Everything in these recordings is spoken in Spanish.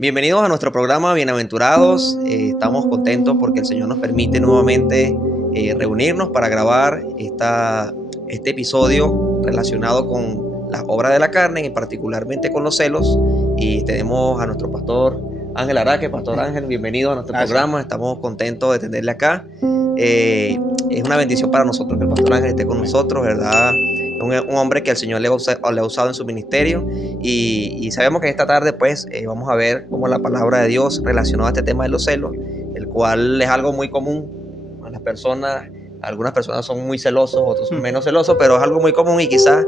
Bienvenidos a nuestro programa Bienaventurados. Estamos contentos porque el Señor nos permite nuevamente reunirnos para grabar este episodio relacionado con las obras de la carne y particularmente con los celos. Y tenemos a nuestro pastor Ángel Araque. Pastor Ángel, bienvenido a nuestro programa. Estamos contentos de tenerle acá. Es una bendición para nosotros que el pastor Ángel esté con nosotros, ¿verdad? Un hombre que el Señor le ha usado en su ministerio y sabemos que esta tarde pues vamos a ver cómo la palabra de Dios relacionada a este tema de los celos, el cual es algo muy común a las personas. Algunas personas son muy celosos, otros son menos celosos, pero es algo muy común y quizás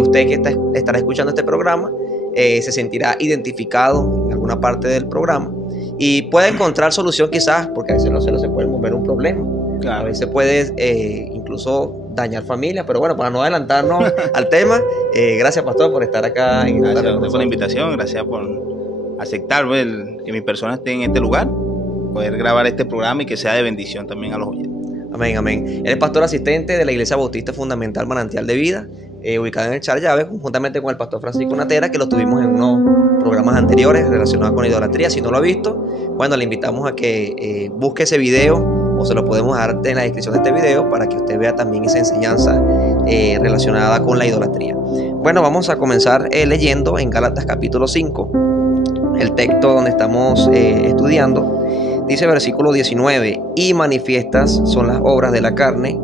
usted que estará escuchando este programa se sentirá identificado en alguna parte del programa y puede encontrar solución quizás, porque a veces los celos se pueden volver un problema. Claro. A veces puede incluso dañar familia, pero bueno, para no adelantarnos al tema, gracias pastor por estar acá. Gracias a usted por la invitación, gracias por aceptar que mi persona esté en este lugar, poder grabar este programa y que sea de bendición también a los oyentes. Amén, amén. Él es pastor asistente de la Iglesia Bautista Fundamental Manantial de Vida, ubicada en el Charllave, juntamente con el pastor Francisco Natera, que lo tuvimos en unos programas anteriores relacionados con idolatría. Si no lo ha visto, bueno, le invitamos a que busque ese video, o se lo podemos dar en la descripción de este video para que usted vea también esa enseñanza relacionada con la idolatría. Bueno, vamos a comenzar leyendo en Gálatas capítulo 5, el texto donde estamos estudiando. Dice versículo 19: y manifiestas son las obras de la carne,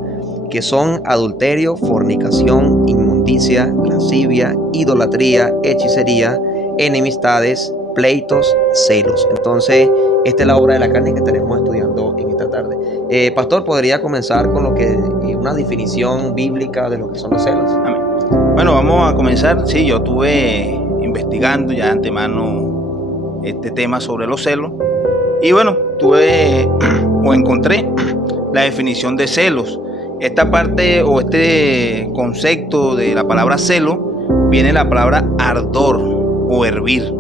que son adulterio, fornicación, inmundicia, lascivia, idolatría, hechicería, enemistades, pleitos, celos. Entonces, esta es la obra de la carne que estaremos estudiando en esta tarde. Pastor, ¿podría comenzar con una definición bíblica de lo que son los celos? Amén. Bueno, vamos a comenzar. Sí, yo estuve investigando ya de antemano este tema sobre los celos. Y bueno, encontré la definición de celos. Esta parte o este concepto de la palabra celo viene de la palabra ardor o hervir.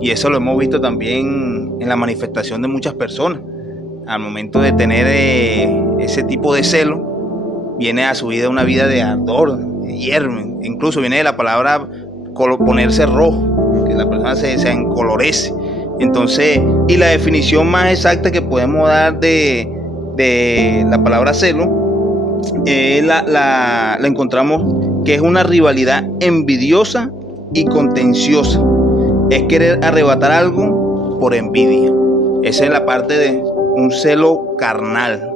Y eso lo hemos visto también en la manifestación de muchas personas. Al momento de tener ese tipo de celo, viene a su vida una vida de ardor, de hierro. Incluso viene de la palabra ponerse rojo, que la persona se encolorece. Entonces, y la definición más exacta que podemos dar de la palabra celo, la encontramos que es una rivalidad envidiosa y contenciosa. Es querer arrebatar algo por envidia. Esa es la parte de un celo carnal,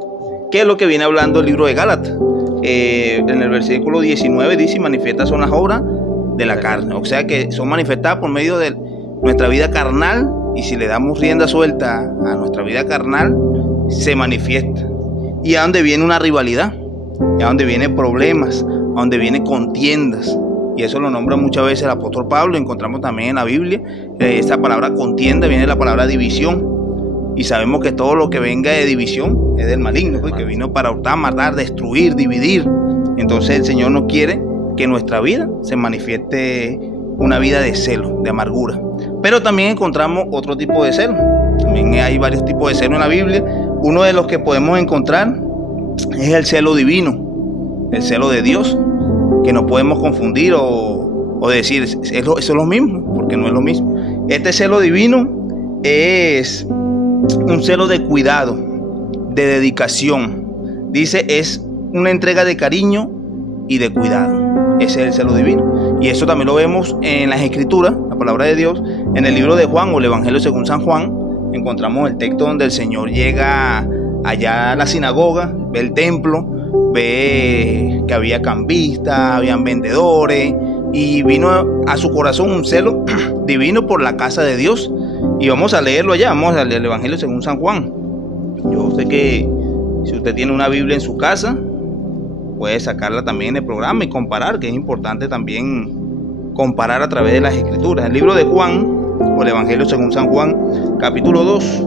que es lo que viene hablando el libro de Gálatas. En el versículo 19 dice: manifiestas son las obras de la carne. O sea que son manifestadas por medio de nuestra vida carnal. Y si le damos rienda suelta a nuestra vida carnal, se manifiesta. Y a donde viene una rivalidad, a donde vienen problemas, a donde vienen contiendas. Y eso lo nombra muchas veces el apóstol Pablo. Encontramos también en la Biblia esta palabra contienda, viene de la palabra división. Y sabemos que todo lo que venga de división es del maligno, que vino para hurtar, matar, destruir, dividir. Entonces el Señor no quiere que en nuestra vida se manifieste una vida de celo, de amargura. Pero también encontramos otro tipo de celo. También hay varios tipos de celo en la Biblia. Uno de los que podemos encontrar es el celo divino, el celo de Dios, que no podemos confundir o decir eso es lo mismo, porque no es lo mismo. Este celo divino es un celo de cuidado, de dedicación. Dice, es una entrega de cariño y de cuidado. Ese es el celo divino. Y eso también lo vemos en las Escrituras, la palabra de Dios. En el libro de Juan o el Evangelio según San Juan, encontramos el texto donde el Señor llega allá a la sinagoga, ve el templo, ve que había cambistas, habían vendedores, y vino a su corazón un celo divino por la casa de Dios. Y vamos a leerlo allá, vamos a leer el Evangelio según San Juan. Yo sé que si usted tiene una Biblia en su casa, puede sacarla también en el programa y comparar, que es importante también comparar a través de las Escrituras. El libro de Juan, o el Evangelio según San Juan, capítulo 2,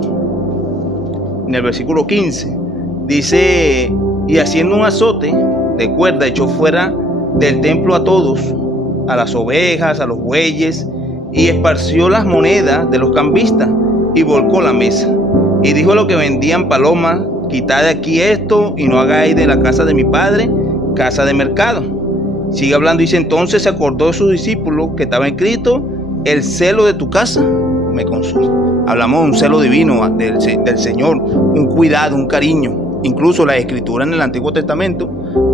en el versículo 15, dice: y haciendo un azote de cuerda echó fuera del templo a todos, a las ovejas, a los bueyes, y esparció las monedas de los cambistas y volcó la mesa. Y dijo a los que vendían palomas: quitad de aquí esto y no hagáis de la casa de mi padre casa de mercado. Sigue hablando, dice: entonces se acordó de sus discípulos que estaba escrito: el celo de tu casa me consume. Hablamos de un celo divino del Señor, un cuidado, un cariño. Incluso la Escritura en el Antiguo Testamento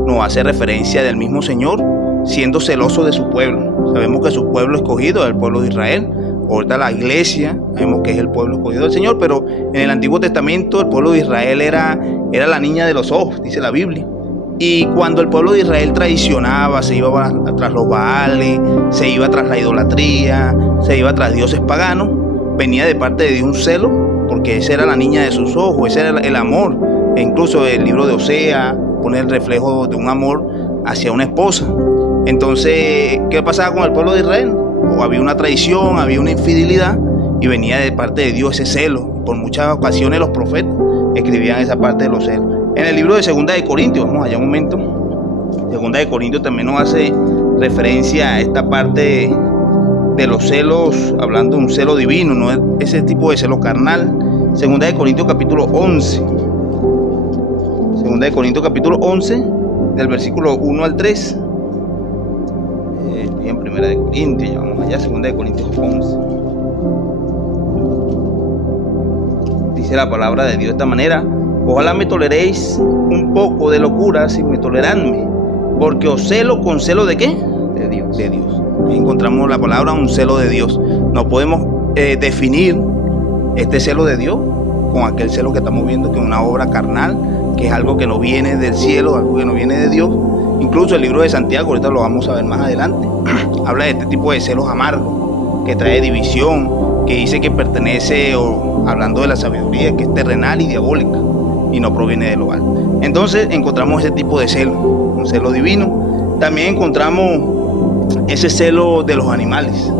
nos hace referencia del mismo Señor siendo celoso de su pueblo. Sabemos que su pueblo escogido es el pueblo de Israel. Ahorita la iglesia, sabemos que es el pueblo escogido del Señor, pero en el Antiguo Testamento el pueblo de Israel era la niña de los ojos, dice la Biblia. Y cuando el pueblo de Israel traicionaba, se iba tras los Baales, se iba tras la idolatría, se iba tras dioses paganos, venía de parte de Dios un celo, porque esa era la niña de sus ojos, ese era el amor. E incluso el libro de Osea pone el reflejo de un amor hacia una esposa. Entonces, ¿qué pasaba con el pueblo de Israel? O había una traición, había una infidelidad, y venía de parte de Dios ese celo. Por muchas ocasiones los profetas escribían esa parte de los celos. En el libro de Segunda de Corintios, vamos allá un momento. Segunda de Corintios también nos hace referencia a esta parte de los celos, hablando de un celo divino, no es ese tipo de celo carnal. Segunda de Corintios capítulo 11. Segunda de Corintios capítulo 11, del versículo 1 al 3. Estoy en Primera de Corintios, ya vamos allá, Segunda de Corintios 11. Dice la palabra de Dios de esta manera: ojalá me toleréis un poco de locura sin me toleradme, porque os celo con celo ¿de qué? De Dios. De Dios. Ahí encontramos la palabra un celo de Dios. No podemos definir este celo de Dios con aquel celo que estamos viendo, que es una obra carnal, que es algo que no viene del cielo, algo que no viene de Dios. Incluso el libro de Santiago, ahorita lo vamos a ver más adelante, habla de este tipo de celos amargos, que trae división, que dice que pertenece, o hablando de la sabiduría, que es terrenal y diabólica, y no proviene de lo alto. Entonces encontramos ese tipo de celo, un celo divino. También encontramos ese celo de los animales.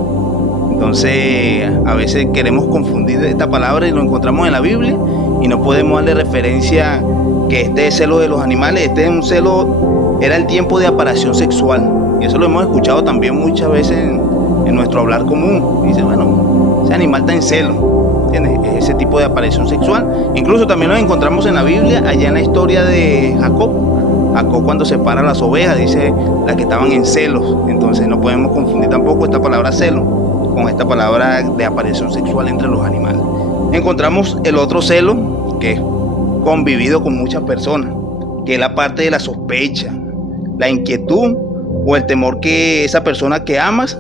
Entonces a veces queremos confundir esta palabra y lo encontramos en la Biblia y no podemos darle referencia que este celo de los animales, este es un celo, era el tiempo de aparición sexual, y eso lo hemos escuchado también muchas veces en nuestro hablar común. Dice, bueno, ese animal está en celo, ¿entiendes? Es ese tipo de aparición sexual. Incluso también lo encontramos en la Biblia, allá en la historia de Jacob cuando separa las ovejas, dice las que estaban en celos. Entonces no podemos confundir tampoco esta palabra celo con esta palabra de aparición sexual entre los animales. Encontramos el otro celo, que es convivido con muchas personas, que es la parte de la sospecha, la inquietud o el temor que esa persona que amas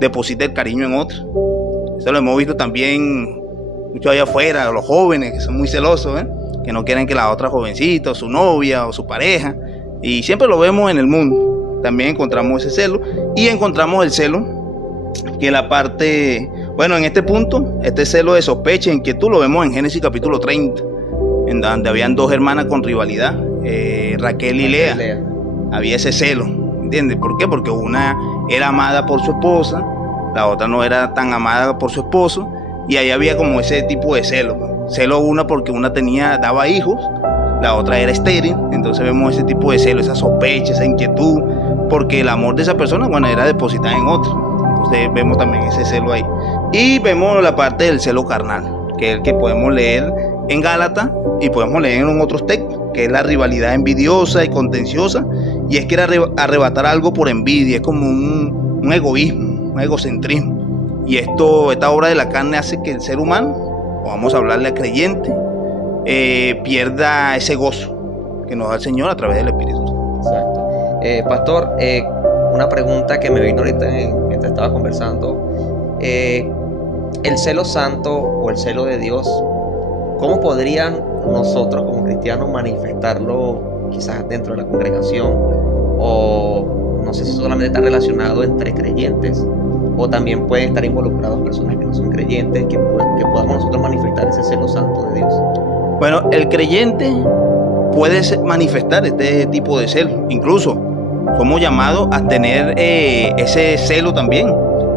deposite el cariño en otra. Eso lo hemos visto también mucho allá afuera, los jóvenes que son muy celosos, que no quieren que la otra jovencita o su novia o su pareja, y siempre lo vemos en el mundo. También encontramos ese celo, y encontramos el celo que la parte, bueno, en este punto, este celo de sospecha e inquietud lo vemos en Génesis capítulo 30, en donde habían dos hermanas con rivalidad, Raquel y Lea. Había ese celo, ¿entiendes? ¿Por qué? Porque una era amada por su esposa, la otra no era tan amada por su esposo, y ahí había como ese tipo de celo. Celo una porque una daba hijos, la otra era estéril. Entonces vemos ese tipo de celo, esa sospecha, esa inquietud, porque el amor de esa persona, bueno, era depositada en otra. Entonces vemos también ese celo ahí. Y vemos la parte del celo carnal, que es el que podemos leer en Gálatas y podemos leer en otros textos, que es la rivalidad envidiosa y contenciosa, y es que era arrebatar algo por envidia, es como un egoísmo, un egocentrismo. Y esta obra de la carne hace que el ser humano, o vamos a hablarle al creyente, pierda ese gozo que nos da el Señor a través del Espíritu Santo. Exacto. Pastor, una pregunta que me vino ahorita mientras estaba conversando. El celo santo o el celo de Dios, ¿cómo podrían nosotros como cristianos manifestarlo quizás dentro de la congregación? O no sé si solamente está relacionado entre creyentes, o también pueden estar involucrados personas que no son creyentes, que podamos nosotros manifestar ese celo santo de Dios. Bueno, el creyente puede manifestar este tipo de celo. Incluso somos llamados a tener ese celo también,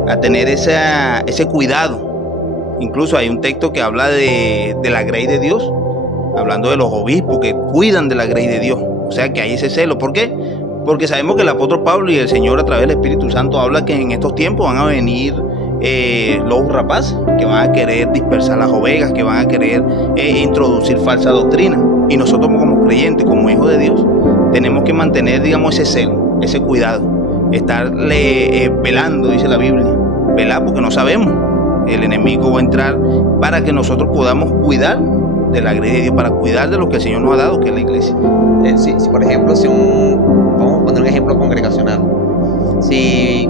a tener ese cuidado. Incluso hay un texto que habla de la grey de Dios, hablando de los obispos que cuidan de la grey de Dios. O sea que hay ese celo. ¿Por qué? Porque sabemos que el apóstol Pablo y el Señor a través del Espíritu Santo habla que en estos tiempos van a venir lobos rapaces que van a querer dispersar las ovejas, que van a querer introducir falsa doctrina. Y nosotros como creyentes, como hijos de Dios, tenemos que mantener, digamos, ese celo, ese cuidado, estarle velando, dice la Biblia, velar porque no sabemos el enemigo va a entrar para que nosotros podamos cuidar de la grey de Dios, para cuidar de lo que el Señor nos ha dado, que es la iglesia. Si por ejemplo, vamos a poner un ejemplo congregacional. Si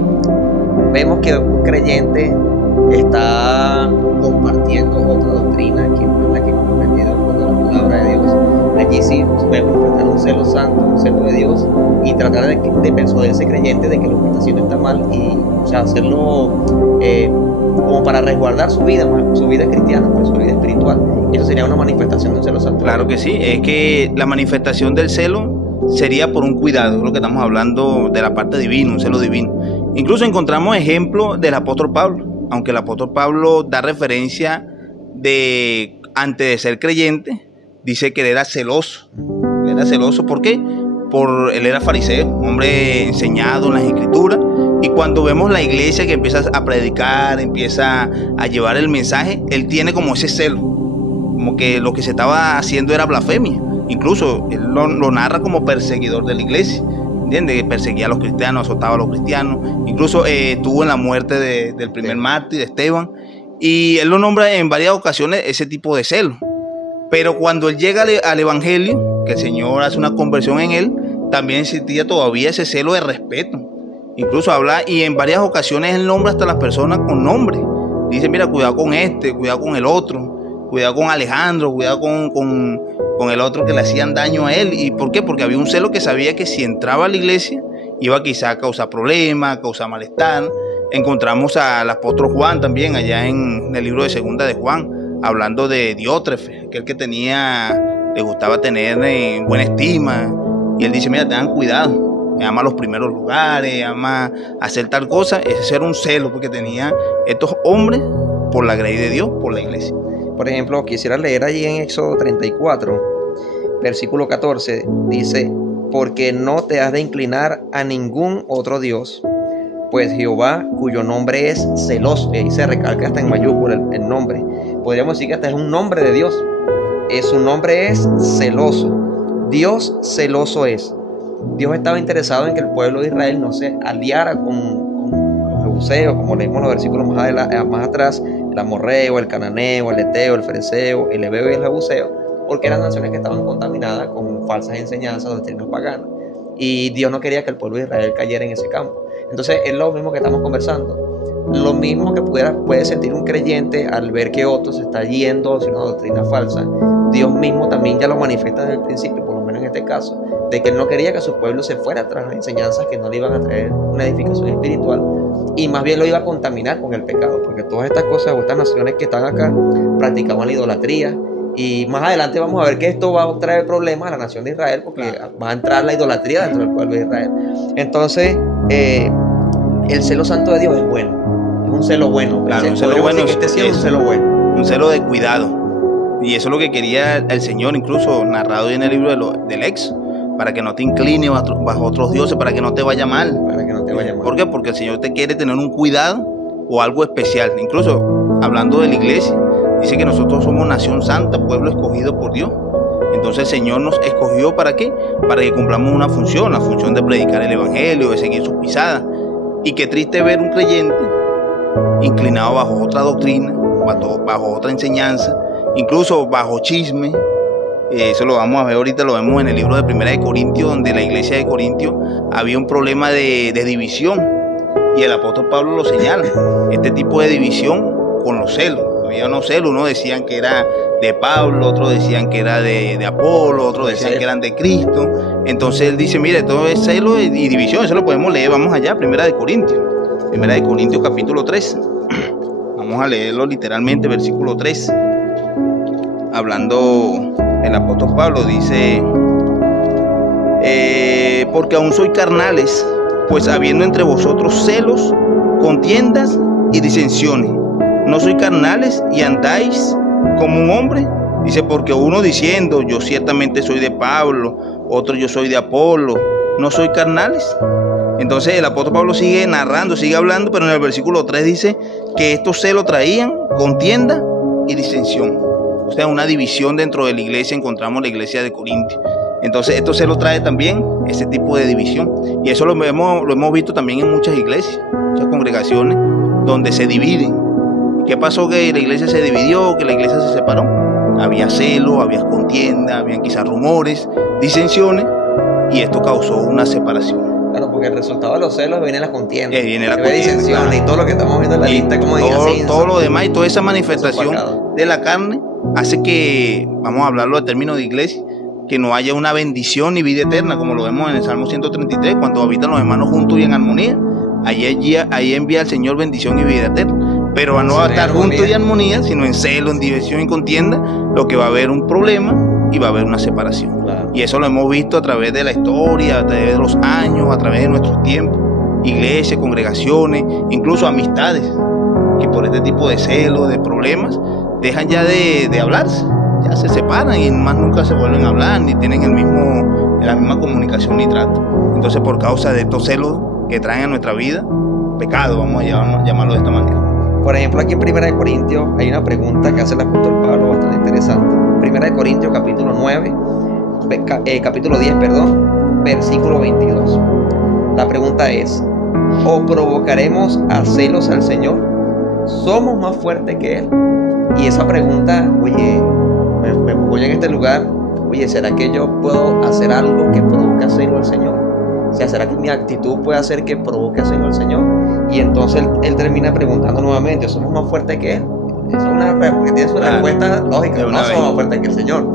vemos que un creyente está compartiendo otra doctrina que no es la que hemos aprendido de la palabra de Dios, allí sí podemos enfrentar un celo santo, un celo de Dios, y tratar de persuadir a ese creyente de que lo que está haciendo está mal, y hacerlo como para resguardar su vida cristiana, pues, su vida espiritual. Eso sería una manifestación de un celo santo. Claro que sí, es que la manifestación del celo sería por un cuidado, es lo que estamos hablando de la parte divina, un celo divino. Incluso encontramos ejemplos del apóstol Pablo, aunque el apóstol Pablo da referencia de antes de ser creyente, dice que él era celoso. Él era celoso, ¿por qué? Él era fariseo, un hombre enseñado en las escrituras, y cuando vemos la iglesia que empieza a predicar, empieza a llevar el mensaje, él tiene como ese celo, como que lo que se estaba haciendo era blasfemia. Incluso él lo narra como perseguidor de la iglesia, ¿entiendes? Perseguía a los cristianos, azotaba a los cristianos, incluso estuvo en la muerte del primer mártir, Esteban, y él lo nombra en varias ocasiones ese tipo de celo. Pero cuando él llega al evangelio, que el Señor hace una conversión en él, también existía todavía ese celo de respeto. Incluso habla, y en varias ocasiones él nombra hasta las personas con nombre. Dice, mira, cuidado con este, cuidado con el otro, cuidado con Alejandro, cuidado con el otro que le hacían daño a él. ¿Y por qué? Porque había un celo que sabía que si entraba a la iglesia iba quizá a causar problemas, a causar malestar. Encontramos al apóstol Juan también allá en el libro de Segunda de Juan, hablando de Diótrefe, aquel que le gustaba tener buena estima, y él dice, mira, tengan cuidado, ama los primeros lugares, ama hacer tal cosa. Ese era un celo porque tenía estos hombres por la grey de Dios, por la iglesia. Por ejemplo, quisiera leer allí en Éxodo 34, versículo 14, dice, porque no te has de inclinar a ningún otro Dios, pues Jehová, cuyo nombre es celoso, y ahí se recalca hasta en mayúscula el nombre, podríamos decir que hasta es un nombre de Dios, su nombre es celoso. Dios celoso es. Dios estaba interesado en que el pueblo de Israel no se aliara con los jebuseos, como leímos los versículos más atrás, el amorreo, el cananeo, el eteo, el fereceo, el heveo y el jebuseo, porque eran naciones que estaban contaminadas con falsas enseñanzas, doctrinas paganas, y Dios no quería que el pueblo de Israel cayera en ese campo. Entonces es lo mismo que estamos conversando. Lo mismo que puede sentir un creyente al ver que otro se está yendo hacia una doctrina falsa. Dios mismo también ya lo manifiesta desde el principio, por lo menos en este caso, de que Él no quería que su pueblo se fuera tras las enseñanzas que no le iban a traer una edificación espiritual, y más bien lo iba a contaminar con el pecado, porque todas estas cosas o estas naciones que están acá practicaban la idolatría, y más adelante vamos a ver que esto va a traer problemas a la nación de Israel, porque va a entrar la idolatría dentro del pueblo de Israel. Entonces el celo santo de Dios es bueno. Es un celo bueno. Claro, un celo bueno. Este sí es un celo bueno. Un celo de cuidado. Y eso es lo que quería el Señor, incluso narrado en el libro del Éxodo, para que no te inclines bajo otros dioses, para que no te vaya mal. Para que no te vaya mal. ¿Por qué? Porque el Señor te quiere tener un cuidado o algo especial. Incluso hablando de la iglesia, dice que nosotros somos nación santa, pueblo escogido por Dios. Entonces el Señor nos escogió ¿para qué? Para que cumplamos una función, la función de predicar el evangelio, de seguir sus pisadas. Y qué triste ver un creyente inclinado bajo otra doctrina, bajo otra enseñanza, incluso bajo chisme. Eso lo vamos a ver ahorita, lo vemos en el libro de Primera de Corintios, donde la iglesia de Corintios había un problema de división, y el apóstol Pablo lo señala, este tipo de división con los celos. Había unos celos, unos decían que era de Pablo, otros decían que era de Apolo, otros decían que eran de Cristo. Entonces él dice, mire, todo es celo y división. Eso lo podemos leer, vamos allá, Primera de Corintios capítulo 3. Vamos a leerlo literalmente, versículo 3. Hablando el apóstol Pablo, dice, porque aún sois carnales, pues habiendo entre vosotros celos, contiendas y disensiones, ¿no sois carnales y andáis como un hombre? Dice, porque uno diciendo, yo ciertamente soy de Pablo, otro yo soy de Apolo, ¿no soy carnales? Entonces el apóstol Pablo sigue narrando, sigue hablando, pero en el versículo 3 dice que estos celos traían contienda y disensión. O sea, una división dentro de la iglesia. Encontramos la iglesia de Corintios. Entonces esto celos trae también ese tipo de división. Y eso lo hemos visto también en muchas iglesias, muchas congregaciones, donde se dividen. ¿Qué pasó? Que la iglesia se dividió, que la iglesia se separó. Había celo, había contienda, habían quizás rumores, disensiones, y esto causó una separación. Claro, porque el resultado de los celos viene la contienda. Viene la contienda, disensiones, claro. Y todo lo que estamos viendo en la lista, como todo lo demás y toda esa manifestación de la carne hace que, vamos a hablarlo de términos de iglesia, que no haya una bendición ni vida eterna, como lo vemos en el Salmo 133, cuando habitan los hermanos juntos y en armonía. Ahí envía el Señor bendición y vida eterna. Pero a no estar juntos y armonía, sino en celo, en división y contienda, lo que va a haber un problema y va a haber una separación. Claro. Y eso lo hemos visto a través de la historia, a través de los años, a través de nuestros tiempos, iglesias, congregaciones, incluso amistades, que por este tipo de celos, de problemas, dejan ya de hablarse, ya se separan y más nunca se vuelven a hablar, ni tienen la misma comunicación ni trato. Entonces, por causa de estos celos que traen a nuestra vida, pecado, vamos a llamarlo de esta manera. Por ejemplo, aquí en 1 Corintios hay una pregunta que hace el apóstol Pablo bastante interesante. 1 Corintios capítulo 10, versículo 22. La pregunta es: ¿o provocaremos a celos al Señor? ¿Somos más fuertes que Él? Y esa pregunta, oye, me pongo en este lugar, oye, ¿será que yo puedo hacer algo que provoque a celos al Señor? O sea, ¿será que mi actitud puede hacer que provoque a celos al Señor? Y entonces él termina preguntando nuevamente: ¿somos más fuertes que Él? Eso es porque tiene su respuesta lógica, no somos más fuertes que el Señor.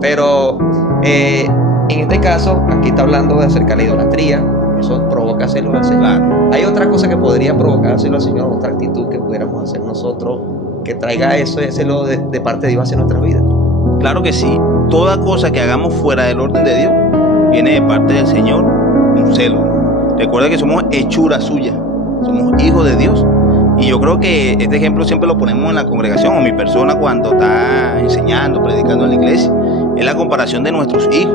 Pero en este caso, aquí está hablando acerca de la idolatría. Eso provoca celos al Señor. Claro. Hay otra cosa que podría provocar celos al Señor, otra actitud que pudiéramos hacer nosotros que traiga ese celo de parte de Dios hacia nuestra vida. Claro que sí. Toda cosa que hagamos fuera del orden de Dios viene de parte del Señor, un celo. Recuerda que somos hechura suya, somos hijos de Dios. Y yo creo que este ejemplo siempre lo ponemos en la congregación o mi persona cuando está enseñando, predicando en la iglesia. Es la comparación de nuestros hijos.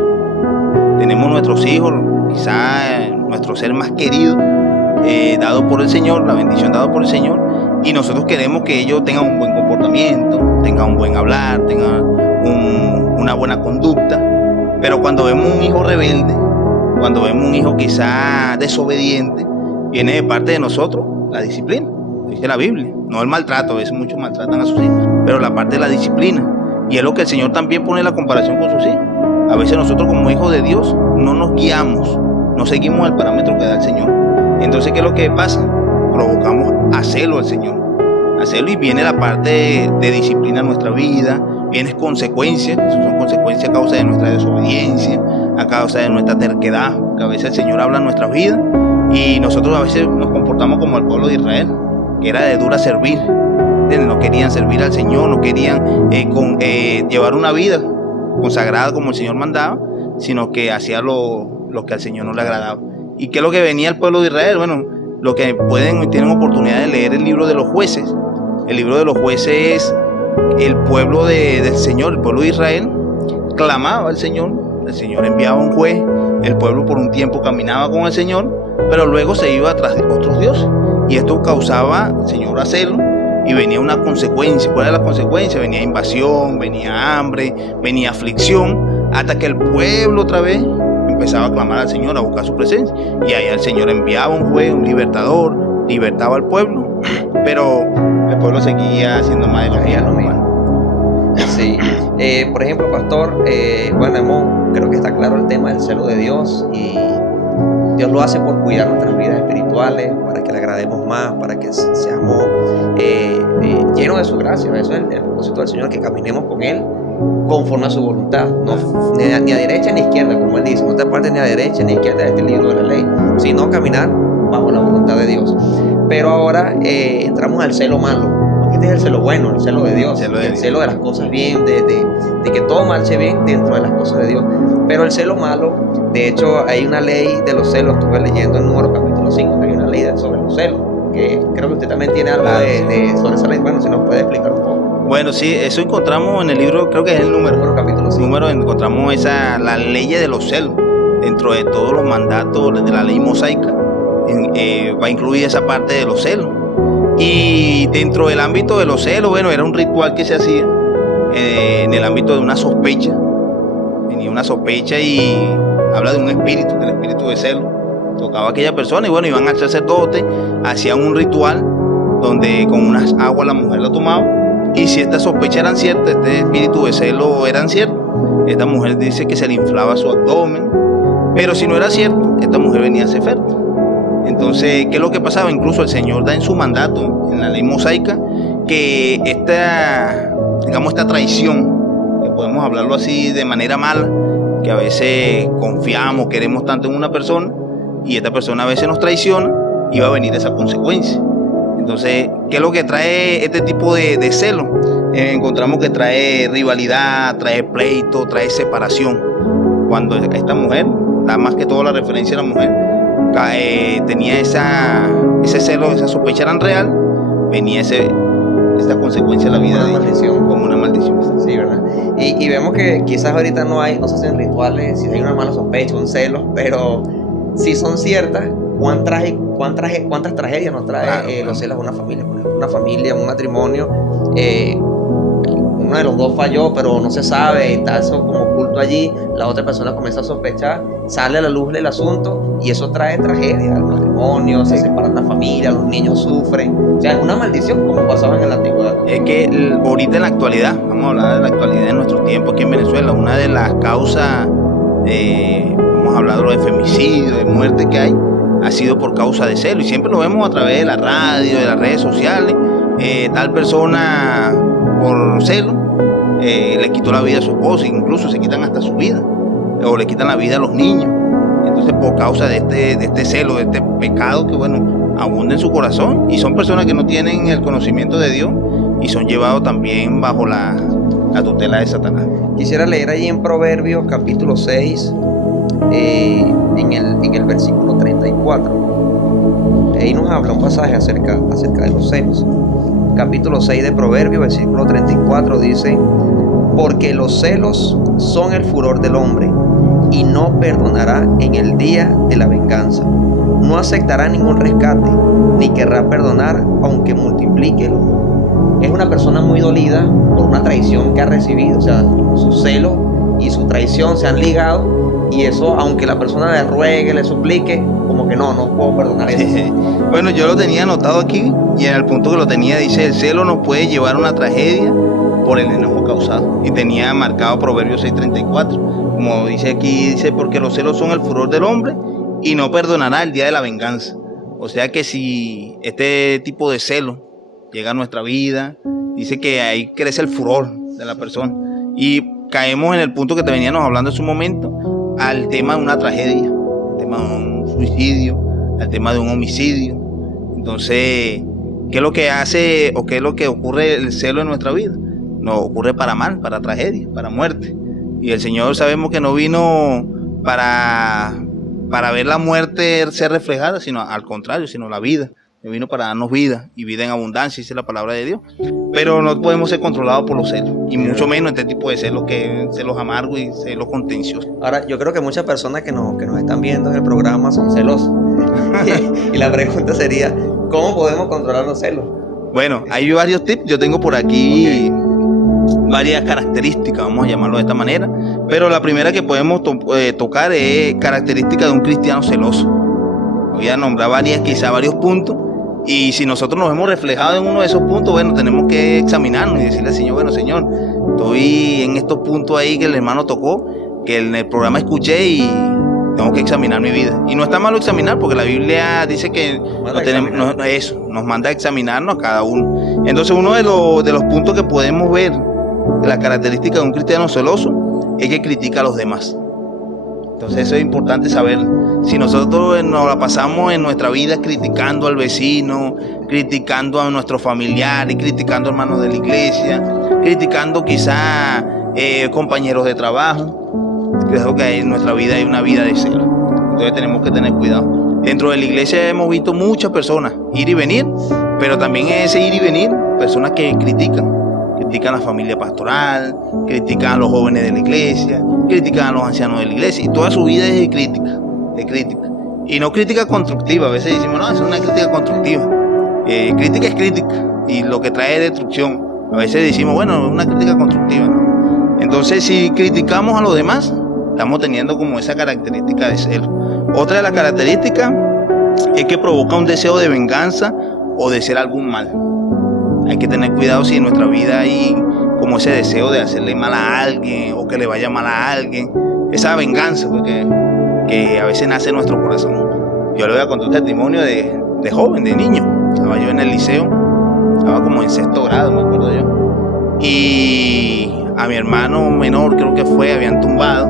Tenemos nuestros hijos, quizás nuestro ser más querido, dado por el Señor, la bendición dada por el Señor, y nosotros queremos que ellos tengan un buen comportamiento, tengan un buen hablar, tengan una buena conducta. Pero cuando vemos un hijo rebelde, cuando vemos un hijo quizás desobediente, viene de parte de nosotros la disciplina, dice la Biblia, no el maltrato. A veces muchos maltratan a sus hijos, pero la parte de la disciplina, y es lo que el Señor también pone en la comparación con sus hijos. A veces nosotros como hijos de Dios no nos guiamos, no seguimos el parámetro que da el Señor. Entonces, ¿qué es lo que pasa? Provocamos a celo al Señor, a celo, y viene la parte de disciplina en nuestra vida, vienen consecuencias, son consecuencias a causa de nuestra desobediencia, a causa de nuestra terquedad, que a veces el Señor habla en nuestras vidas y nosotros a veces nos comportamos como el pueblo de Israel, que era de dura servir, ¿entiendes? No querían servir al Señor, no querían llevar una vida consagrada como el Señor mandaba, sino que hacía lo que al Señor no le agradaba. ¿Y qué es lo que venía el pueblo de Israel? Bueno, lo que tienen oportunidad de leer el libro de los jueces. El libro de los jueces es el pueblo del Señor, el pueblo de Israel clamaba al Señor, el Señor enviaba un juez, el pueblo por un tiempo caminaba con el Señor, pero luego se iba tras de otros dioses, y esto causaba, el Señor, a celo, y venía una consecuencia. ¿Cuál era la consecuencia? Venía invasión, venía hambre, venía aflicción, hasta que el pueblo otra vez empezaba a clamar al Señor, a buscar su presencia, y ahí el Señor enviaba un juez, un libertador, libertaba al pueblo, pero el pueblo seguía haciendo más de lo mismo. Sí, por ejemplo, pastor, creo que está claro el tema del celo de Dios, y Dios lo hace por cuidar nuestras vidas espirituales, para que le agrademos más, para que seamos llenos de su gracia. Eso es el propósito del Señor, que caminemos con Él conforme a su voluntad, no, ni a derecha ni a izquierda, como Él dice, no te apartes ni a derecha ni a izquierda de este libro de la ley, sino caminar bajo la voluntad de Dios. Pero ahora entramos al celo malo. Este es el celo bueno, el celo de Dios, el celo de las cosas bien, de que todo marche bien dentro de las cosas de Dios. Pero el celo malo, de hecho, hay una ley de los celos. Estuve leyendo en Números capítulo 5, que hay una ley sobre los celos, que creo que usted también tiene algo sobre esa ley. Bueno, si nos puede explicar un poco. Bueno, sí, eso encontramos en el libro, creo que es el Número capítulo 5. Encontramos la ley de los celos. Dentro de todos los mandatos de la ley mosaica, va a incluir esa parte de los celos. Y dentro del ámbito de los celos, bueno, era un ritual que se hacía en el ámbito de una sospecha. Tenía una sospecha y habla de un espíritu, del espíritu de celo. Tocaba a aquella persona y bueno, iban al sacerdote, hacían un ritual donde con unas aguas la mujer lo tomaba, y si estas sospechas eran ciertas, este espíritu de celo eran ciertos, esta mujer dice que se le inflaba su abdomen, pero si no era cierto, esta mujer venía a ser fértil. Entonces, ¿qué es lo que pasaba? Incluso el Señor da en su mandato, en la ley mosaica, que esta traición, que podemos hablarlo así de manera mala, que a veces confiamos, queremos tanto en una persona, y esta persona a veces nos traiciona, y va a venir esa consecuencia. Entonces, ¿qué es lo que trae este tipo de celo? Encontramos que trae rivalidad, trae pleito, trae separación. Cuando esta mujer, da más que todo la referencia a la mujer, tenía ese celo, esa sospecha eran real, venía esta consecuencia en la vida de ella, como una maldición. Sí, ¿verdad? Y vemos que quizás ahorita no se hacen rituales, si hay una mala sospecha, un celo, pero si son ciertas, ¿cuántas tragedias nos trae los celos a una familia? Por ejemplo, una familia, un matrimonio, uno de los dos falló, pero no se sabe, está eso como oculto allí, la otra persona comienza a sospechar, sale a la luz el asunto y eso trae tragedia al matrimonio, se separan la familia, los niños sufren, o sea, es una maldición como pasaba en la antigüedad. Es que ahorita en la actualidad, vamos a hablar de la actualidad de nuestro tiempo aquí en Venezuela, una de las causas, vamos a hablar de femicidio, de muerte que hay, ha sido por causa de celo, y siempre lo vemos a través de la radio, de las redes sociales. Tal persona por celo le quitó la vida a su esposo, incluso se quitan hasta su vida, o le quitan la vida a los niños. Entonces, por causa de este celo, de este pecado que abunda en su corazón, y son personas que no tienen el conocimiento de Dios y son llevados también bajo la tutela de Satanás. Quisiera leer ahí en Proverbios capítulo 6, en el versículo 34. Ahí nos habla un pasaje acerca de los celos. Capítulo 6 de Proverbios, versículo 34 dice: porque los celos son el furor del hombre, y no perdonará en el día de la venganza. No aceptará ningún rescate, ni querrá perdonar aunque multiplique el humor. Es una persona muy dolida por una traición que ha recibido, o sea, su celo y su traición se han ligado, y eso, aunque la persona le ruegue, le suplique, como que no puedo perdonar eso. Bueno, yo lo tenía anotado aquí, y en el punto que lo tenía dice: el celo nos puede llevar a una tragedia por el enojo causado. Y tenía marcado Proverbios 6:34, como dice aquí, dice: porque los celos son el furor del hombre, y no perdonará el día de la venganza. O sea que si este tipo de celo llega a nuestra vida, dice que ahí crece el furor de la persona, y caemos en el punto que te veníamos hablando en su momento, al tema de una tragedia, al tema de un suicidio, al tema de un homicidio. Entonces, ¿qué es lo que hace o qué es lo que ocurre el celo en nuestra vida? No ocurre para mal, para tragedia, para muerte. Y el Señor sabemos que no vino para ver la muerte ser reflejada, sino al contrario, sino la vida. Él vino para darnos vida, y vida en abundancia, dice la palabra de Dios. Pero no podemos ser controlados por los celos, y mucho menos este tipo de celos, que es celos amargos y celos contenciosos. Ahora, yo creo que muchas personas que nos están viendo en el programa son celosos. Y la pregunta sería: ¿cómo podemos controlar los celos? Bueno, hay varios tips. Yo tengo por aquí varias características, vamos a llamarlo de esta manera. Pero la primera que podemos tocar es característica de un cristiano celoso. Voy a nombrar varios puntos. Y si nosotros nos hemos reflejado en uno de esos puntos, bueno, tenemos que examinarnos y decirle al Señor: bueno, Señor, estoy en estos puntos ahí que el hermano tocó, que en el programa escuché, y tengo que examinar mi vida. Y no está malo examinar, porque la Biblia dice que nos manda a examinarnos a cada uno. Entonces, uno de los puntos que podemos ver de la característica de un cristiano celoso es que critica a los demás. Entonces, eso es importante saber. Si nosotros nos la pasamos en nuestra vida criticando al vecino, criticando a nuestros familiares, criticando a hermanos de la iglesia, criticando quizá compañeros de trabajo, creo que en nuestra vida hay una vida de celo. Entonces tenemos que tener cuidado. Dentro de la iglesia hemos visto muchas personas ir y venir, pero también ese ir y venir, personas que critican a la familia pastoral, critican a los jóvenes de la iglesia, critican a los ancianos de la iglesia, y toda su vida es de crítica. Y no crítica constructiva. A veces decimos: no, es una crítica constructiva. Crítica es crítica, y lo que trae es destrucción. A veces decimos: bueno, es una crítica constructiva, ¿no? Entonces, si criticamos a los demás, estamos teniendo como esa característica de celo. Otra de las características es que provoca un deseo de venganza o de hacer algún mal. Hay que tener cuidado si en nuestra vida hay como ese deseo de hacerle mal a alguien o que le vaya mal a alguien, esa venganza porque que a veces nace en nuestro corazón. Yo le voy a contar un testimonio de joven, de niño. Estaba yo en el liceo, estaba como en 6º grado, me acuerdo yo. Y a mi hermano menor, creo que habían tumbado,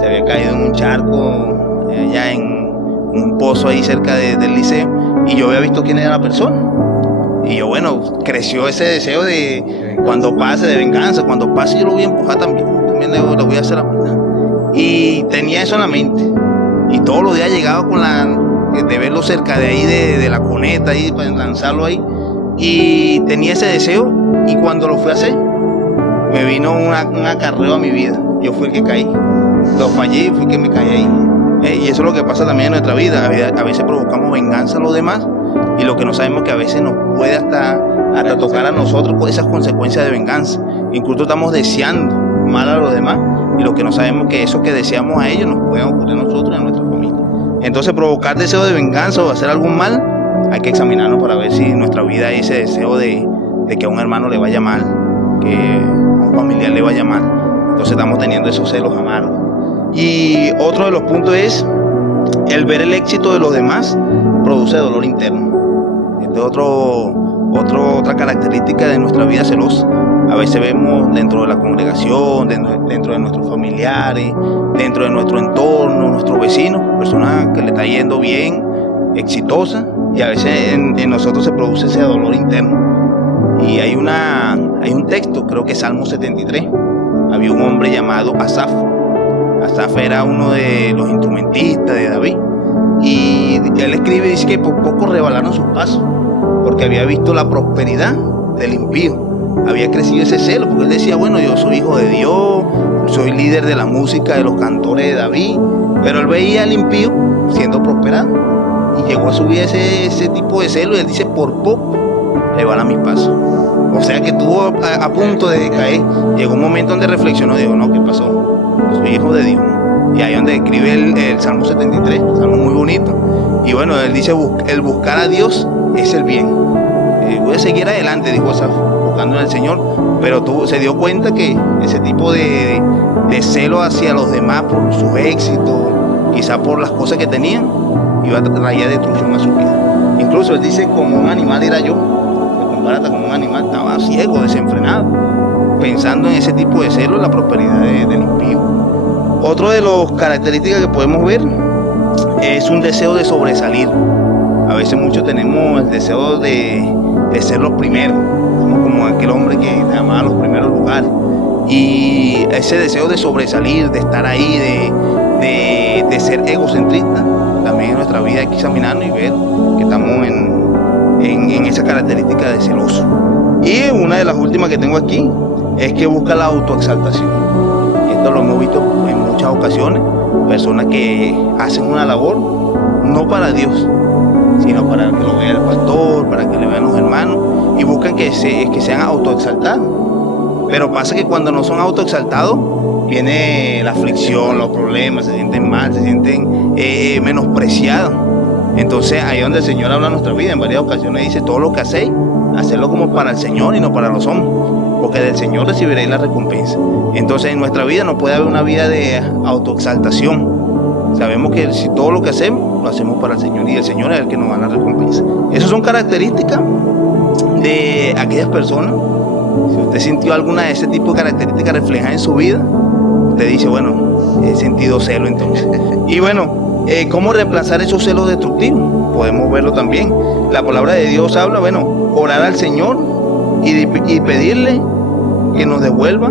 se había caído en un charco, allá en un pozo ahí cerca del liceo, y yo había visto quién era la persona. Y yo, bueno, creció ese deseo de cuando pase, de venganza, cuando pase yo lo voy a empujar también le voy a hacer la maldad. Y tenía eso en la mente. Y todos los días llegaba con de verlo cerca de ahí, de la cuneta, ahí, para lanzarlo ahí. Y tenía ese deseo, y cuando lo fui a hacer, me vino un acarreo a mi vida. Yo fui el que caí. Lo fallé y fui el que me caí ahí. Y eso es lo que pasa también en nuestra vida. A veces provocamos venganza a los demás, y lo que no sabemos que a veces nos puede hasta tocar a nosotros con esas consecuencias de venganza. Incluso estamos deseando mal a los demás, y lo que no sabemos que eso que deseamos a ellos nos puede ocurrir a nosotros y a nuestra familia. Entonces, provocar deseo de venganza o hacer algún mal, hay que examinarnos para ver si en nuestra vida hay ese deseo de que a un hermano le vaya mal, que a un familiar le vaya mal. Entonces estamos teniendo esos celos amargos. Y otro de los puntos es el ver el éxito de los demás produce dolor interno. Este es otra característica de nuestra vida celosa. A veces vemos dentro de la congregación, dentro de nuestros familiares, dentro de nuestro entorno, nuestros vecinos, personas que le está yendo bien, exitosas, y a veces en nosotros se produce ese dolor interno. Y hay un texto, creo que es Salmo 73. Había un hombre llamado Asaf. Asaf era uno de los instrumentistas de David. Y él escribe y dice que por poco rebalaron sus pasos, porque había visto la prosperidad del impío. Había crecido ese celo, porque él decía, bueno, yo soy hijo de Dios, soy líder de la música de los cantores de David, pero él veía al impío siendo prosperado, y llegó a subir ese tipo de celo, y él dice, por poco le van a mis pasos. O sea que estuvo a punto de caer. Llegó un momento donde reflexionó, dijo, no, ¿qué pasó? Yo soy hijo de Dios. Y ahí donde escribe el Salmo 73, un salmo muy bonito. Y bueno, él dice, el buscar a Dios es el bien. Voy a seguir adelante, dijo Asaf, buscando en el Señor, pero se dio cuenta que ese tipo de celo hacia los demás por sus éxitos, quizá por las cosas que tenían, iba a traer destrucción a su vida. Incluso él dice, como un animal era yo, me compara como un animal, estaba ciego, desenfrenado, pensando en ese tipo de celo, la prosperidad del impío. Otro de las características que podemos ver es un deseo de sobresalir. A veces muchos tenemos el deseo de ser los primeros, como aquel hombre que amaba los primeros lugares, y ese deseo de sobresalir, de estar ahí, de ser egocentrista, también en nuestra vida hay que examinarnos y ver que estamos en esa característica de celoso. Y una de las últimas que tengo aquí es que busca la autoexaltación. Esto lo hemos visto en muchas ocasiones, personas que hacen una labor no para Dios, sino para que lo vea el pastor, para que le vean los hermanos, y buscan que sean autoexaltados. Pero pasa que cuando no son autoexaltados, viene la aflicción, los problemas, se sienten mal, se sienten menospreciados. Entonces ahí es donde el Señor habla en nuestra vida. En varias ocasiones dice, todo lo que hacéis, hacerlo como para el Señor y no para los hombres, porque del Señor recibiréis la recompensa. Entonces en nuestra vida no puede haber una vida de autoexaltación. Sabemos que si todo lo que hacemos, lo hacemos para el Señor, y el Señor es el que nos da la recompensa. Esas son características de aquellas personas. Si usted sintió alguna de ese tipo de características reflejadas en su vida, usted dice, bueno, he sentido celo entonces. Y bueno, ¿cómo reemplazar esos celos destructivos? Podemos verlo también. La palabra de Dios habla, bueno, orar al Señor y pedirle que nos devuelva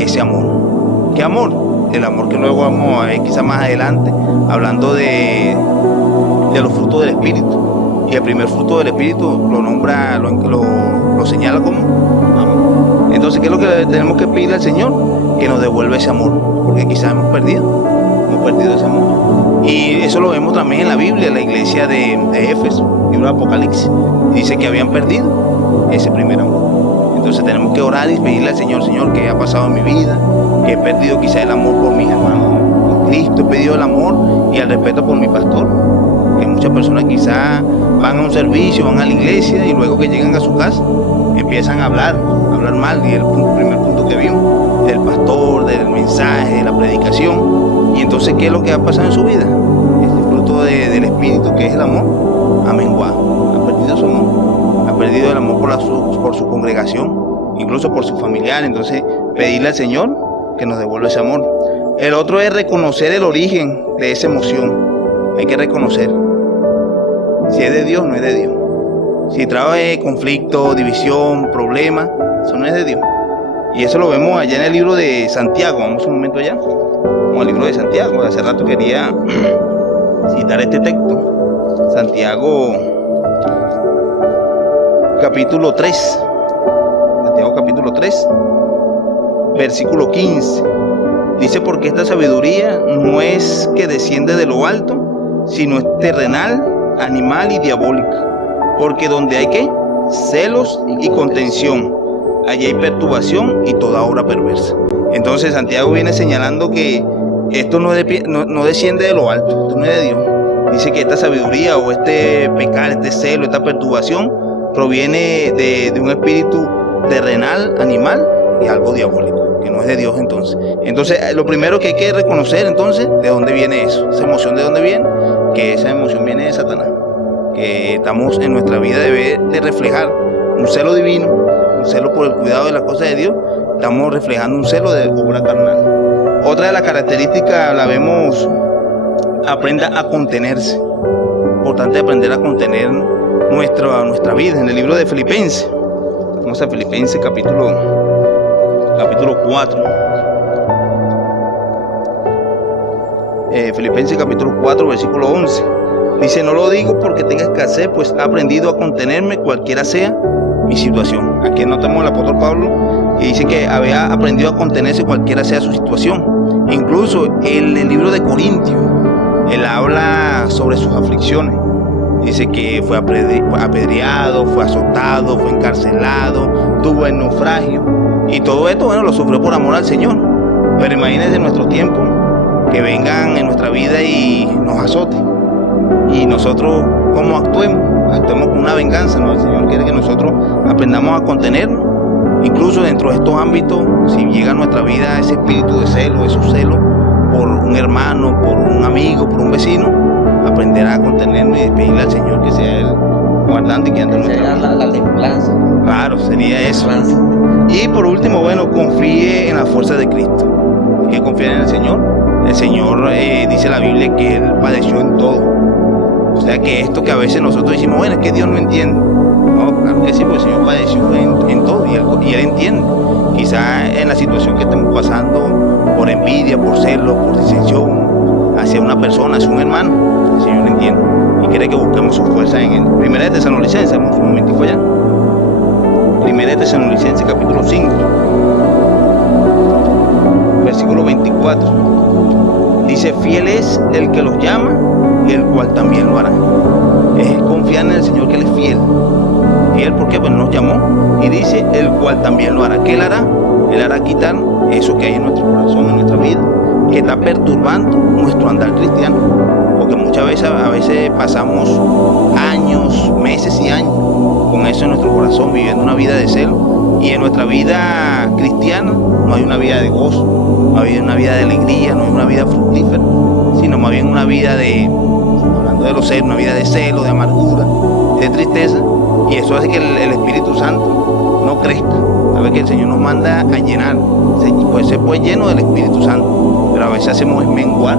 ese amor. ¿Qué amor? El amor que luego vamos a ver quizá más adelante, hablando de los frutos del Espíritu. Y el primer fruto del Espíritu lo nombra, lo señala como amor. Entonces, ¿qué es lo que tenemos que pedirle al Señor? Que nos devuelva ese amor, porque quizás hemos perdido ese amor. Y eso lo vemos también en la Biblia, en la iglesia de Éfeso, libro de Apocalipsis. Dice que habían perdido ese primer amor. Entonces tenemos que orar y pedirle al Señor, Señor, ¿qué ha pasado en mi vida? Que he perdido quizá el amor por mis hermanos en Cristo, he perdido el amor y el respeto por mi pastor. Que muchas personas quizá van a un servicio, van a la iglesia y luego que llegan a su casa empiezan a hablar mal, y el primer punto que vimos, del pastor, del mensaje, de la predicación. Y entonces, ¿qué es lo que ha pasado en su vida? El fruto del Espíritu, que es el amor, ha menguado, ha perdido su amor, ha perdido el amor por su congregación, incluso por su familiar. Entonces, pedirle al Señor que nos devuelva ese amor. El otro es reconocer el origen de esa emoción. Hay que reconocer si es de Dios o no es de Dios. Si trae conflicto, división, problema, eso no es de Dios. Y eso lo vemos allá en el libro de Santiago. Vamos un momento allá, como el libro de Santiago. Hace rato quería citar este texto. Santiago capítulo 3. Santiago capítulo 3, versículo 15. Dice: porque esta sabiduría no es que desciende de lo alto, sino es terrenal, animal y diabólica. Porque donde hay ¿qué? Celos y contención, allí hay perturbación y toda obra perversa. Entonces Santiago viene señalando que esto no desciende de lo alto, esto no es de Dios. Dice que esta sabiduría o este pecar, este celo, esta perturbación proviene de un espíritu terrenal, animal y algo diabólico, que no es de Dios. Entonces lo primero que hay que reconocer entonces, ¿de dónde viene eso? Esa emoción, ¿de dónde viene? Que esa emoción viene de Satanás. Que estamos en nuestra vida debe de reflejar un celo divino, un celo por el cuidado de las cosas de Dios. Estamos reflejando un celo de obra carnal. Otra de las características la vemos: aprenda a contenerse. Importante aprender a contener nuestra vida. En el libro de Filipenses, vamos a Filipenses capítulo 4. Filipenses capítulo 4, versículo 11. Dice: no lo digo porque tenga escasez, pues he aprendido a contenerme cualquiera sea mi situación. Aquí notamos al apóstol Pablo y dice que había aprendido a contenerse cualquiera sea su situación. Incluso en el libro de Corintios, él habla sobre sus aflicciones. Dice que fue apedreado, fue azotado, fue encarcelado, tuvo el naufragio. Y todo esto, bueno, lo sufrió por amor al Señor. Pero imagínense en nuestro tiempo que vengan en nuestra vida y nos azoten. Y nosotros, ¿cómo actuemos? Actuemos con una venganza, ¿no? El Señor quiere que nosotros aprendamos a contenernos. Incluso dentro de estos ámbitos, si llega a nuestra vida ese espíritu de celo, esos celos por un hermano, por un amigo, por un vecino, aprender a contenernos y pedirle al Señor que sea Él guardando y guiando nuestra vida. La templanza. Claro, sería eso. Y por último, bueno, confíe en la fuerza de Cristo. Hay que confiar en el Señor. El Señor dice la Biblia que Él padeció en todo. O sea que esto que a veces nosotros decimos, bueno, es que Dios no entiende. No, claro que sí, porque el Señor padeció en todo y Él entiende. Quizás en la situación que estemos pasando, por envidia, por celos, por disensión hacia una persona, hacia un hermano, el Señor entiende y quiere que busquemos su fuerza en Él. Primera de Tesalonicenses, vamos un momentico allá. Primera de Tesalonicenses, capítulo 5, versículo 24. Dice: fiel es el que los llama, el cual también lo hará. Es confiar en el Señor, que Él es fiel. Fiel porque pues nos llamó y dice: el cual también lo hará. ¿Qué Él hará? Él hará quitar eso que hay en nuestro corazón, en nuestra vida, que está perturbando nuestro andar cristiano. Porque muchas veces, a veces pasamos años, meses y años con eso en nuestro corazón, viviendo una vida de celo. Y en nuestra vida cristiana no hay una vida de gozo, no hay una vida de alegría, no hay una vida fructífera, sino más bien una vida hablando de los celos, una vida de celo, de amargura, de tristeza. Y eso hace que el Espíritu Santo no crezca. Sabe que el Señor nos manda a llenar, puede ser pues lleno del Espíritu Santo, pero a veces hacemos es menguar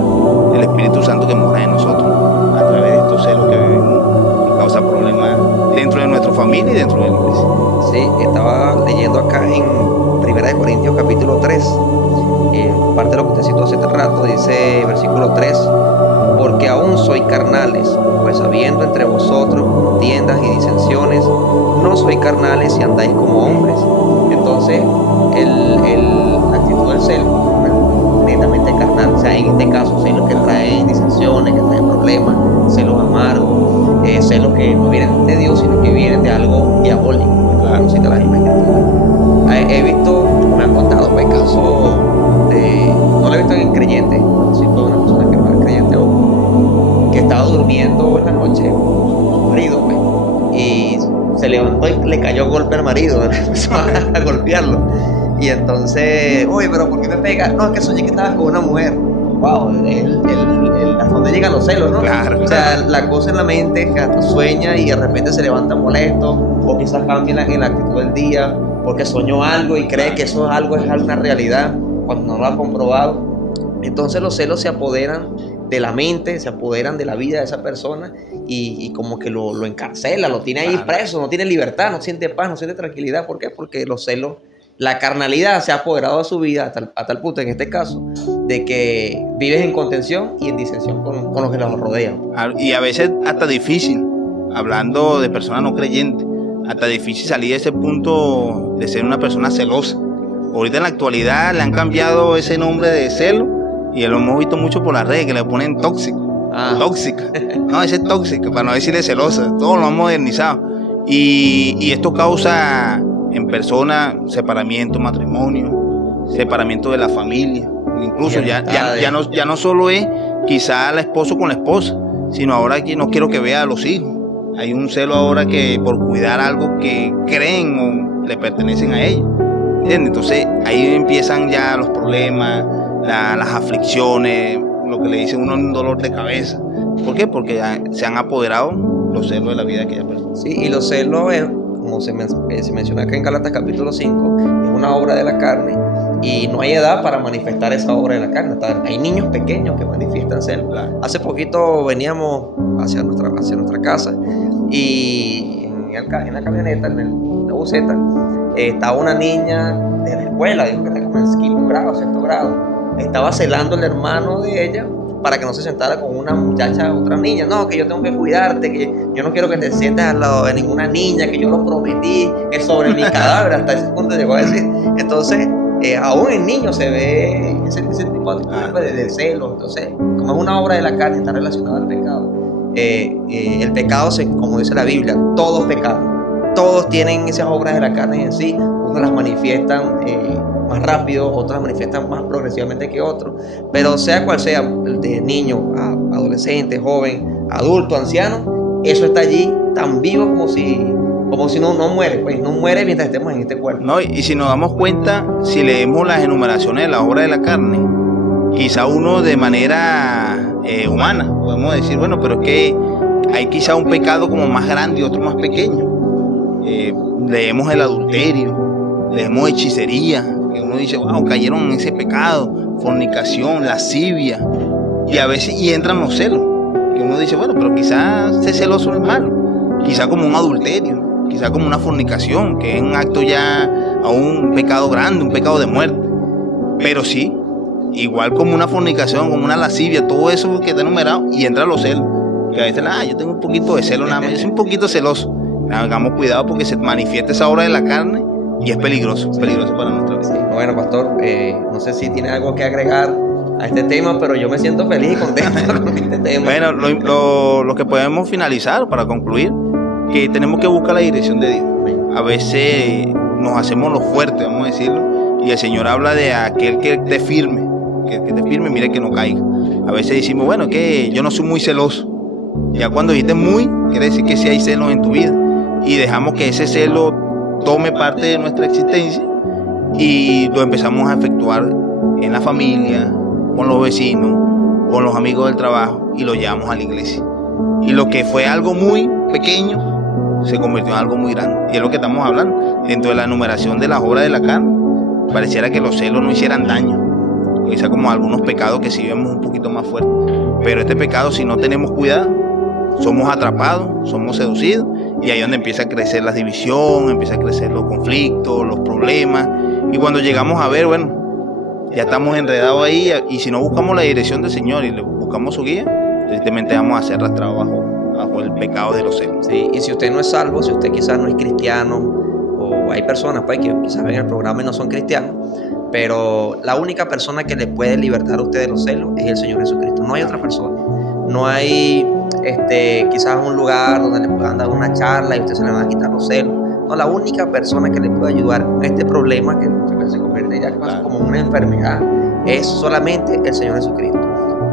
el Espíritu Santo que mora en nosotros a través de estos celos que vivimos, que causa problemas dentro de nuestra familia y dentro de la iglesia. Sí, estaba leyendo acá en 1 Corintios capítulo 3, parte de lo que usted citó hace rato, dice versículo 3: porque aún sois carnales, pues habiendo entre vosotros contiendas y disensiones, no sois carnales y andáis como hombres. Entonces, la actitud del celo, netamente carnal. O sea, en este caso, celos que traen disensiones, que traen problemas, celos amargos, celos que no vienen de Dios, sino que vienen de algo diabólico. Claro, cita la misma escritura. He visto, me han contado, pues, casos no lo he visto en creyentes, sí fue una persona que no era creyente, que estaba durmiendo en la noche, su marido, pues, se levantó y le cayó golpe al marido, empezó a golpearlo. Y entonces, oye, pero ¿por qué me pega? No, es que soñé que estabas con una mujer. Wow, hasta dónde llegan los celos, ¿no? Claro. O sea, la cosa en la mente que hasta sueña y de repente se levanta molesto, o quizás cambia en la actitud del día, porque soñó algo y cree que eso es algo, es una realidad, cuando no lo ha comprobado. Entonces los celos se apoderan de la mente, se apoderan de la vida de esa persona y como que lo encarcela, lo tiene ahí preso, no tiene libertad, no siente paz, no siente tranquilidad. ¿Por qué? Porque los celos, la carnalidad se ha apoderado de su vida a tal punto, en este caso, de que vives en contención y en disensión con los que los rodean. Y a veces hasta difícil, hablando de personas no creyentes, hasta difícil salir de ese punto de ser una persona celosa. Ahorita en la actualidad le han cambiado ese nombre de celo y lo hemos visto mucho por las redes, que le ponen tóxico, tóxica. No, ese es tóxica, para no decirle celosa. Todo lo han modernizado. Y esto causa en personas separamiento, matrimonio, separamiento de la familia. Incluso ya no solo es quizá el esposo con la esposa, sino ahora que no quiero que vea a los hijos. Hay un celo ahora que por cuidar algo que creen o le pertenecen a ellos. ¿Entiendes? Entonces ahí empiezan ya los problemas, las aflicciones, lo que le dicen uno, un dolor de cabeza. ¿Por qué? Porque se han apoderado los celos de la vida de aquella persona. Sí, y los celos, como se menciona acá en Gálatas capítulo 5, es una obra de la carne y no hay edad para manifestar esa obra de la carne. Hay niños pequeños que manifiestan celos. Hace poquito veníamos hacia nuestra casa y en la camioneta, en la buseta, estaba una niña de la escuela, dijo que está como en quinto grado, sexto grado. Estaba celando el hermano de ella para que no se sentara con una muchacha, otra niña. No, que yo tengo que cuidarte, que yo no quiero que te sientes al lado de ninguna niña, que yo lo prometí, que sobre mi cadáver, hasta ese punto llegó a decir. Entonces, aún en niños se ve ese tipo de celos. Entonces, como es una obra de la carne, está relacionada al pecado. El pecado, como dice la Biblia, todos pecamos. Todos tienen esas obras de la carne en sí. Unos las manifiestan más rápido, otros las manifiestan más progresivamente que otros. Pero sea cual sea, de niño a adolescente, joven, adulto, anciano, eso está allí tan vivo como si no muere, pues no muere mientras estemos en este cuerpo. No, y si nos damos cuenta, si leemos las enumeraciones de la obra de la carne, quizá uno de manera humana, podemos decir, bueno, pero es que hay quizá un pecado como más grande y otro más pequeño. Leemos el adulterio, leemos hechicería, que uno dice, wow, cayeron en ese pecado, fornicación, lascivia, y a veces entran los celos, que uno dice, bueno, pero quizás ser celoso no es malo, quizá como un adulterio, quizá como una fornicación, que es un acto ya a un pecado grande, un pecado de muerte, pero sí, igual como una fornicación, como una lascivia, todo eso que está enumerado, y entran los celos, que a veces, yo tengo un poquito de celo nada más, yo soy un poquito celoso. Hagamos cuidado porque se manifiesta esa obra de la carne y es peligroso para nuestra vida. Sí. Bueno, pastor, no sé si tiene algo que agregar a este tema, pero yo me siento feliz y contento con este tema. Bueno, lo que podemos finalizar para concluir, que tenemos que buscar la dirección de Dios. A veces nos hacemos los fuertes, vamos a decirlo, y el Señor habla de aquel que te firme, mire que no caiga. A veces decimos, bueno, que yo no soy muy celoso. Ya cuando dices muy, quiere decir que sí hay celos en tu vida. Y dejamos que ese celo tome parte de nuestra existencia y lo empezamos a efectuar en la familia, con los vecinos, con los amigos del trabajo y lo llevamos a la iglesia. Y lo que fue algo muy pequeño se convirtió en algo muy grande. Y es lo que estamos hablando. Dentro de la enumeración de las obras de la carne, pareciera que los celos no hicieran daño. Quizá como algunos pecados que sí vemos un poquito más fuertes. Pero este pecado, si no tenemos cuidado, somos atrapados, somos seducidos y ahí es donde empieza a crecer la división, empieza a crecer los conflictos, los problemas y cuando llegamos a ver, bueno, ya estamos enredados ahí y si no buscamos la dirección del Señor y le buscamos su guía, tristemente vamos a ser arrastrados bajo el pecado de los celos. Sí, y si usted no es salvo, si usted quizás no es cristiano o hay personas pues, que quizás ven el programa y no son cristianos, pero la única persona que le puede libertar a usted de los celos es el Señor Jesucristo, no hay otra persona, no hay quizás un lugar donde le puedan dar una charla y usted se le van a quitar los celos. No, la única persona que le puede ayudar con este problema, que muchas veces se convierte ya como una enfermedad, es solamente el Señor Jesucristo.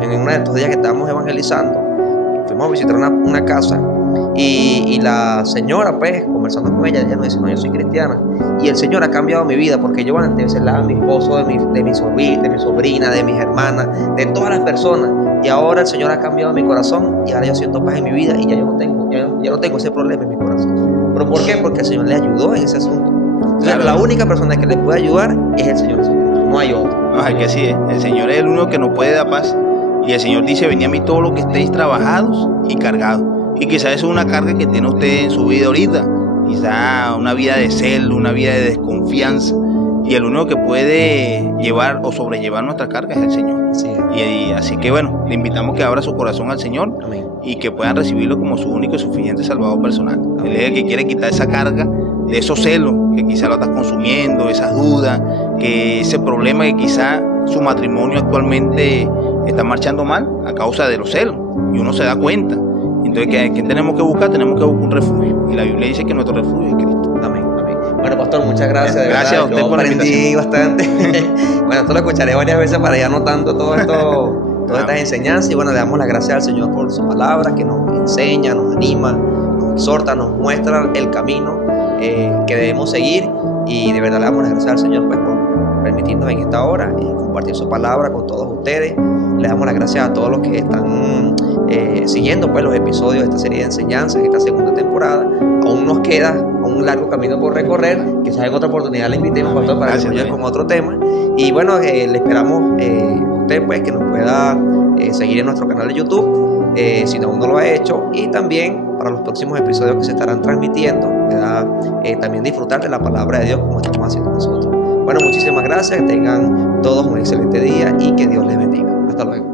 En uno de estos días que estábamos evangelizando, fuimos a visitar una casa Y la señora, pues, conversando con ella nos dice, no, yo soy cristiana. Y el Señor ha cambiado mi vida, porque yo antes celaba a mi esposo, de mi sobrina, de mis hermanas, de todas las personas. Y ahora el Señor ha cambiado mi corazón y ahora yo siento paz en mi vida y ya yo no tengo ese problema en mi corazón. ¿Pero por qué? Porque el Señor le ayudó en ese asunto. Entonces, claro, la única persona que le puede ayudar es el Señor Jesucristo, no hay otro. No, es que así es. El Señor es el único que nos puede dar paz. Y el Señor dice, venid a mí todos los que estéis trabajados y cargados. Y quizás eso es una carga que tiene usted en su vida ahorita. Quizás una vida de celo, una vida de desconfianza. Y el único que puede llevar o sobrellevar nuestra carga es el Señor. Sí. Y así que bueno, le invitamos que abra su corazón al Señor. Amén. Y que puedan recibirlo como su único y suficiente Salvador personal. Amén. Él es el que quiere quitar esa carga, de esos celos que quizás lo estás consumiendo, esas dudas, que ese problema que quizás su matrimonio actualmente está marchando mal a causa de los celos. Y uno se da cuenta. Entonces, ¿qué tenemos que buscar? Tenemos que buscar un refugio. Y la Biblia dice que nuestro refugio es Cristo. Amén, amén. Bueno, pastor, muchas gracias. De gracias verdad, a usted yo por la aprendí bastante. Bueno, esto lo escucharé varias veces para ir anotando todo esto, todas estas enseñanzas. Y bueno, le damos las gracias al Señor por su palabra que nos enseña, nos anima, nos exhorta, nos muestra el camino que debemos seguir. Y de verdad le damos las gracias al Señor, pues, por permitirnos en esta hora compartir su palabra con todos ustedes. Le damos las gracias a todos los que están siguiendo, pues, los episodios de esta serie de enseñanzas, esta segunda temporada. Aún nos queda un largo camino por recorrer. Quizás en otra oportunidad le invitemos, pastor, para que nos ayude con otro tema. Y bueno, le esperamos a usted, pues, que nos pueda seguir en nuestro canal de YouTube, si aún no lo ha hecho, y también para los próximos episodios que se estarán transmitiendo, ¿verdad? También disfrutar de la palabra de Dios como estamos haciendo nosotros. Bueno, muchísimas gracias, tengan todos un excelente día y que Dios les bendiga. Hasta luego.